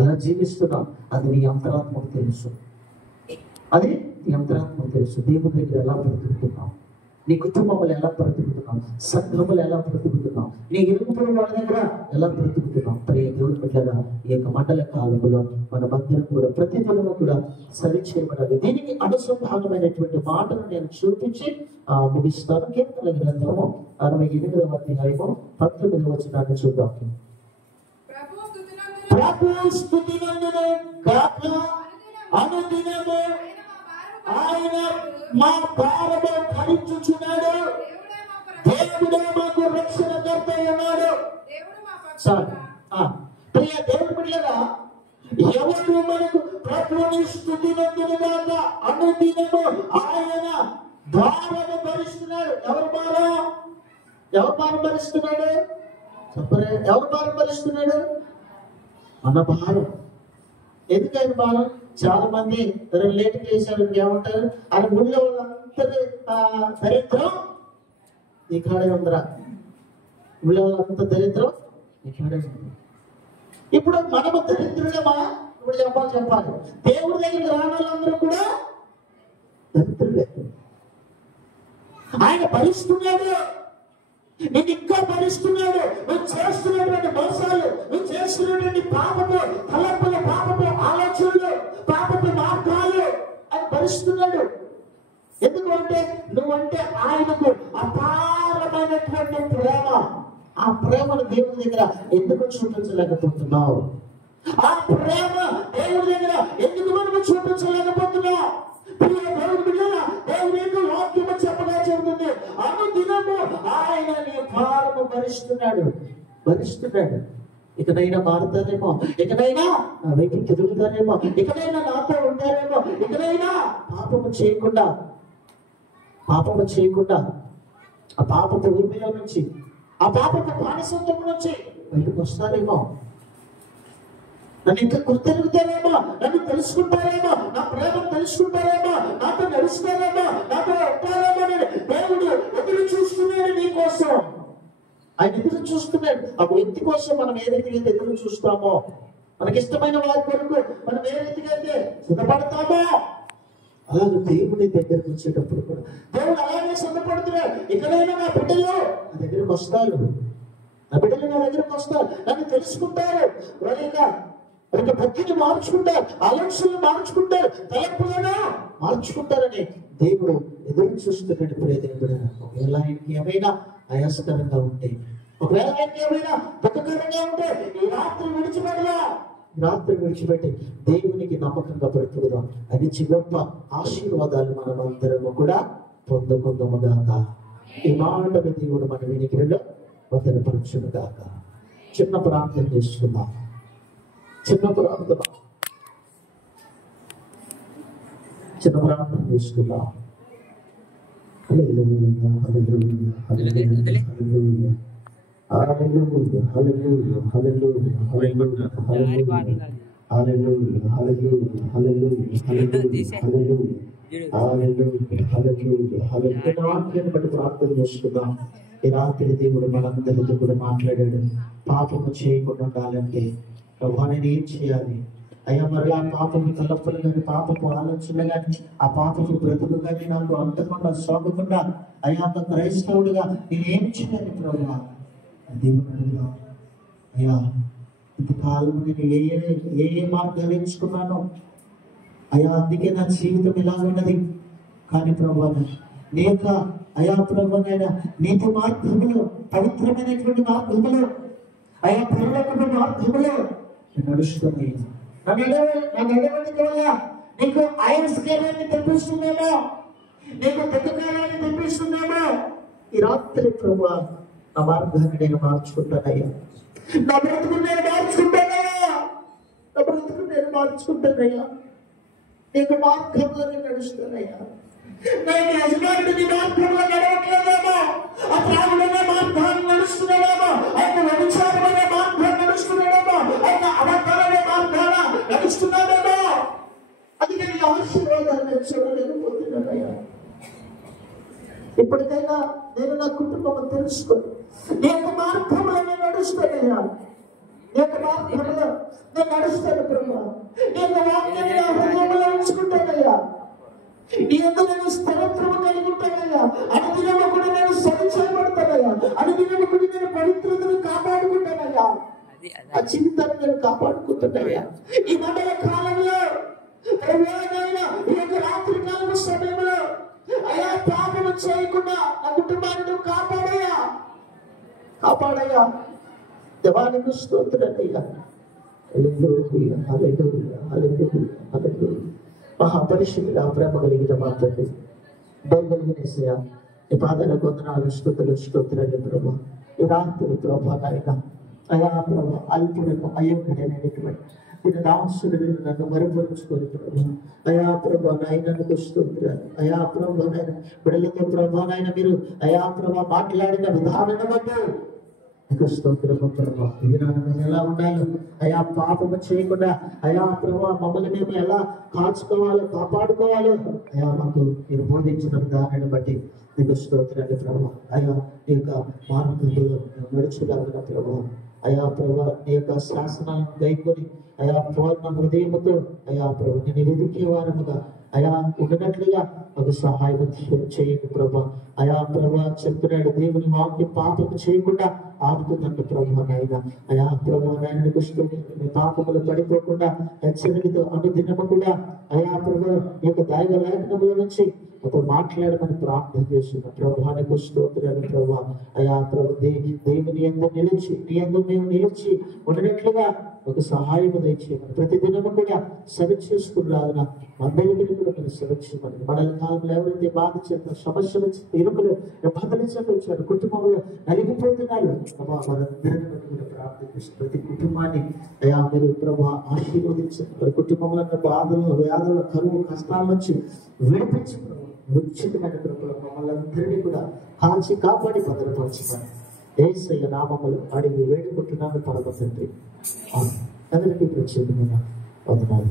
ఎలా జీవిస్తున్నావు అది నీ అంతరాత్మకు తెలుసు. అది నీ అంతరాత్మకు తెలుసు. దేవుని దగ్గర ఎలా బ్రతుకుతున్నావు, నీ కుటుంబంలో ఎలా బ్రతుకుతున్నావు, సంఘములు ఎలా బ్రతుకుతున్నావు, నీ ఇరుగుపడి వాళ్ళ దగ్గర ఎలా బ్రతుకుతున్నావు. ప్రియ దేవుని బిడ్డలారా, ఈ యొక్క మండల కాలంలో మన మందిరం కూడా ప్రతి దినము కూడా సరి చేయబడాలి. దీనికి అనుసంధానమైనటువంటి మాటను నేను చూపించి ముగిస్తాను. కీర్తన గ్రంథము 68వ అధ్యాయము 19వ వచనాన్ని చూద్దాం. ప్రభు స్తుతినందును గాక, అనుదినము ఆయన మా భారము భరించుచున్నాడు. దేవుడే మాకు రక్షణకర్త ఉన్నాడు. ప్రియ దేవుని బిడ్డలారా, ఎవరు మనకు ప్రభువుని స్తుతినందును గాక, అనుదినము ఆయన భారము భరిస్తున్నాడు. ఎవరు భారం భరిస్తున్నాడు? చెప్పరే, ఎవరు భారం భరిస్తున్నాడు? మన భారం. ఎందుకు ఆయన భారం? చాలా మంది లేట్కి వేసారు, ఏమంటారు, ఆయన ఊళ్ళో వాళ్ళందరి దరిద్రం ఇక్కడే ఉందరా, ఊళ్ళో వాళ్ళంత దరిద్రం ఇక్కడే ఉంది. ఇప్పుడు మనము దరిద్రులమా? ఇప్పుడు చెప్పాలి, దేవుడి దగ్గర రాని వాళ్ళందరూ కూడా దరిద్రులే. ఆయన భరిస్తున్నాడు, నేను ఇంకా భరిస్తున్నాడు. నువ్వు చేస్తున్నటువంటి మోసాలు, నువ్వు చేస్తున్నటువంటి పాపపు తలంపులు, పాపపు ఆలోచనలు, పాపపు మార్గాలు ఆయన భరిస్తున్నాడు. ఎందుకు అంటే నువ్వంటే ఆయనకు అపారమైనటువంటి ప్రేమ. ఆ ప్రేమను దేవుని దగ్గర ఎందుకు చూపించలేకపోతున్నావు? ఆ ప్రేమ దేవుని దగ్గర ఎందుకు మనము చూపించలేకపోతున్నావు? దేవుని యొక్క వాక్యము చెప్పగా చెబుతుంది, అనుదినము ఆయన నీ భారము భరిస్తున్నాడు. ఇకనైనా మారుతారేమో, ఇకనైనా నా వైపు తిరుగుతారేమో, ఇకనైనా నాతో ఉంటారేమో, ఇకనైనా పాపము చేయకుండా ఆ పాపపు ఊపిలో నుంచి, ఆ పాపపు బానిసత్వం నుంచి బయటకు వస్తారేమో, నన్ను ఇంకా గుర్తెరుగుతారేమో, నన్ను తెలుసుకుంటారేమో, నా ప్రేమను తెలుసుకుంటారేమో, నాతో నడుస్తారేమో, నాతో ఉంటారేమో. దేవుడు ఎదురు చూస్తున్నాడు నీ కోసం. ఆయన ఎదురు చూస్తున్నాడు. ఆ వ్యక్తి కోసం మనం ఏ రీతిగా అయితే ఎదురు చూస్తామో, మనకి ఇష్టమైన వారి కొరకు మనం ఏ రీతిగా అయితే సిద్ధపడతామో, అలాగే దేవుడి దగ్గరకు వచ్చేటప్పుడు కూడా దేవుడు అలాగే సిద్ధపడుతున్నాడు. ఇకనైనా నా బిడ్డలు నా దగ్గరకు వస్తారు, నన్ను తెలుసుకుంటారు, ఒక భక్తిని మార్చుకుంటారు, ఆలోచనలు మార్చుకుంటారు, తలంపులను మార్చుకుంటారని దేవుడు ఎదురు చూస్తున్నట్టు ప్రియదేవుడు. ఒకవేళ ఆయనకి ఏమైనా ఆయాసకరంగా ఉంటే, ఒకవేళ ఆయనకి ఏమైనా దుఃఖకరంగా ఉంటే ఈ రాత్రి విడిచిపెట్టి దేవునికి నమ్మకంగా బ్రతుకుదాం. అది గొప్ప ఆశీర్వాదాలు మనం అందరము కూడా పొందుకుందాముగాక. ఈ మాటలు దేవుడు మన వినికిడిలో భద్రపరచునుగాక. చిన్న ప్రార్థన చేసుకుందాం. ప్రార్థన చేసుకుందాం. ఈ రాత్రి దేవుడు మనందరితో కూడా మాట్లాడాడు. పాపము చేయకుండా ఉండాలంటే నేను ఏం చేయాలి? అయ్యా, మరి ఆ పాపపు తలపులు కానీ, పాపపు ఆలోచనలు కానీ, ఆ పాపపు బ్రతుకు కానీ నాకు అంతకుండా సాగకుండా, అయ్యా అంత క్రైస్తవుడిగా నేనేం చేయాలి ప్రభువా? దేవుడుగా అయ్యా, ఇంతకాలం నేను ఏ మార్గాలు ఎంచుకున్నాను అయ్యా, అందుకే నా జీవితం ఇలా ఉన్నది. కానీ ప్రభువా, లేక అయ్యా ప్రభువైనా నీతి మార్గములు, పవిత్రమైనటువంటి మార్గములు, అయ్యా ప్రేమకు మార్గములు నడుస్తున్నాయి. నీకు ఆయుష్కారాన్ని తెప్పిస్తుందేమో, నీకు పెద్దకాలాన్ని తెప్పిస్తుందేమో. ఈ రాత్రి ప్రభువా, నా మార్గాన్ని నేను మార్చుకుంటానయ్యా, నా బ్రతుకు నేను మార్చుకుంటానయ్యా, నీకు మార్గంలో నేను నడుస్తానయ్యా. నేను యజమానుడి మార్గంలో నడవట్లేదేమో, ఆ త్రాగుడనే మార్గాన్ని నడుస్తున్నాడేమో, ఆయన వ్యభిచారమనే మార్గాన్ని నడుస్తున్నాడేమో, ఆయన అబద్ధాలనే మార్గాన నడుస్తున్నాడేమో. అది నేను ఆశీర్వాదాన్ని చూడలేకపోతున్నానయ్యా. ఇప్పటికైనా నేను నా కుటుంబం తెలుసుకొని నేను మార్గంలో నడుస్తానయ్యా. నీ యొక్క మార్గంలో నేను నడుస్తాను ప్రభు. నీ యొక్క వాక్యాన్ని నా హృదయంలో ఉంచుకుంటానయ్యా. నీ యొక్క నేను స్థిరత్వము కలిగి ఉంటానయ్యా. అనుదినము కూడా నేను సరి చేయబడతానయ్యా. అనుదినము కూడా నేను పవిత్రతను కాపాడుకుంటానయ్యా. ఆ జీవితాన్ని నేను కాపాడుకుంటానయ్యా. ఈ మండల కాలంలో ఈ యొక్క రాత్రి కాలం సమయంలో అయ్యా పాపము చేయకుండా నా కుటుంబాన్ని నువ్వు కాపాడయ్యా. కాపాడయ్యా. దేవానికి స్తోత్రాలయ్యా. హల్లెలూయా, హల్లెలూయా, హల్లెలూయా, హల్లెలూయా. మహాపరిశుద్ధుడా, ప్రేమ కలిగిన మా తండ్రి, దయగలిగినేసయ్యా, నీ పాదాలకు వందనాలు, స్తుతులు, స్తోత్రాలు ప్రభా. ఈ రాత్రి ప్రభా నాయన అయా ప్రభా అల్పుడను అయోగ్యుడైనటువంటి నేను దాసుడు నన్ను మరుపరుచుకొని ప్రభా. అయా ప్రభా నాయనకు స్తోత్రాలు. అయా ప్రభా నాయన బిడ్డలతో ప్రభా నాయన మీరు అయా ప్రభా మాట్లాడిన విధానాన్ని బట్టి నీకు స్తోత్రము ప్రభా. ఇది మేము ఎలా ఉండాలో అయా పాపము చేయకుండా అయా ప్రభా మమ్మల్ని మేము ఎలా కాచుకోవాలో కాపాడుకోవాలో అయా మాకు మీరు బోధించిన విధానాన్ని బట్టి నీకు స్తోత్రాలు ప్రభా. అయా నీ యొక్క మార్గంలో నడుచులాగిన ప్రభా. అయా ప్రభా నీ యొక్క శాసనాలను గైకొని అయా పూర్ణ హృదయముతో అయా ప్రభు నేను వెదికే వారముగా అయా ఉన్నట్లుగా ఒక సహాయం చేయండి ప్రభా. అయా ప్రభా చెప్తున్నాడు దేవుని వాక్యం పాపము చేయకుండా ఆపుతుందంట ప్రభా నాయన. అయా ప్రభా నాయనకు మీ పాపములు పడిపోకుండా హెచ్చరికతో అనుదినము కూడా అయా ప్రభా ఈ యొక్క దైవ లేఖనముల నుంచి ఒక మాట్లాడమని ప్రార్థన చేస్తున్న ప్రభానికి స్తోత్రాలు ప్రభా. అయా ప్రభు దేవుని యందు నిలిచి నీ యందు మేము నిలిచి ఉన్నట్లుగా ఒక సహాయం దయచేయమని ప్రతిదినము కూడా సరి చేసుకున్నాగిన అందరికీ కూడా మీరు సరిచేయమని మనల కాలంలో ఎవరైతే బాధ చేస్తున్న సమస్యలు ఇరుకులు బదిలించారు కుటుంబంలో నలిగిపోతున్నారు వారందరినీ కూడా ప్రార్థిస్తూ ప్రతి కుటుంబాన్ని అయా మీరు ప్రభా ఆశీర్వదించండి. వారి కుటుంబంలో బాధలు వ్యాధులు కరువు కష్టాల నుంచి విడిపించి ఉచితమైన కృపలో మమ్మల్ని అందరినీ కూడా కాల్చి కాపాడి భద్రపరచుకోండి. యేసయ్య నామములో అడిగి వేడుకుంటున్నాను పరమ తండ్రి. అందరికీ ప్రత్యేకమైన వందనాలు.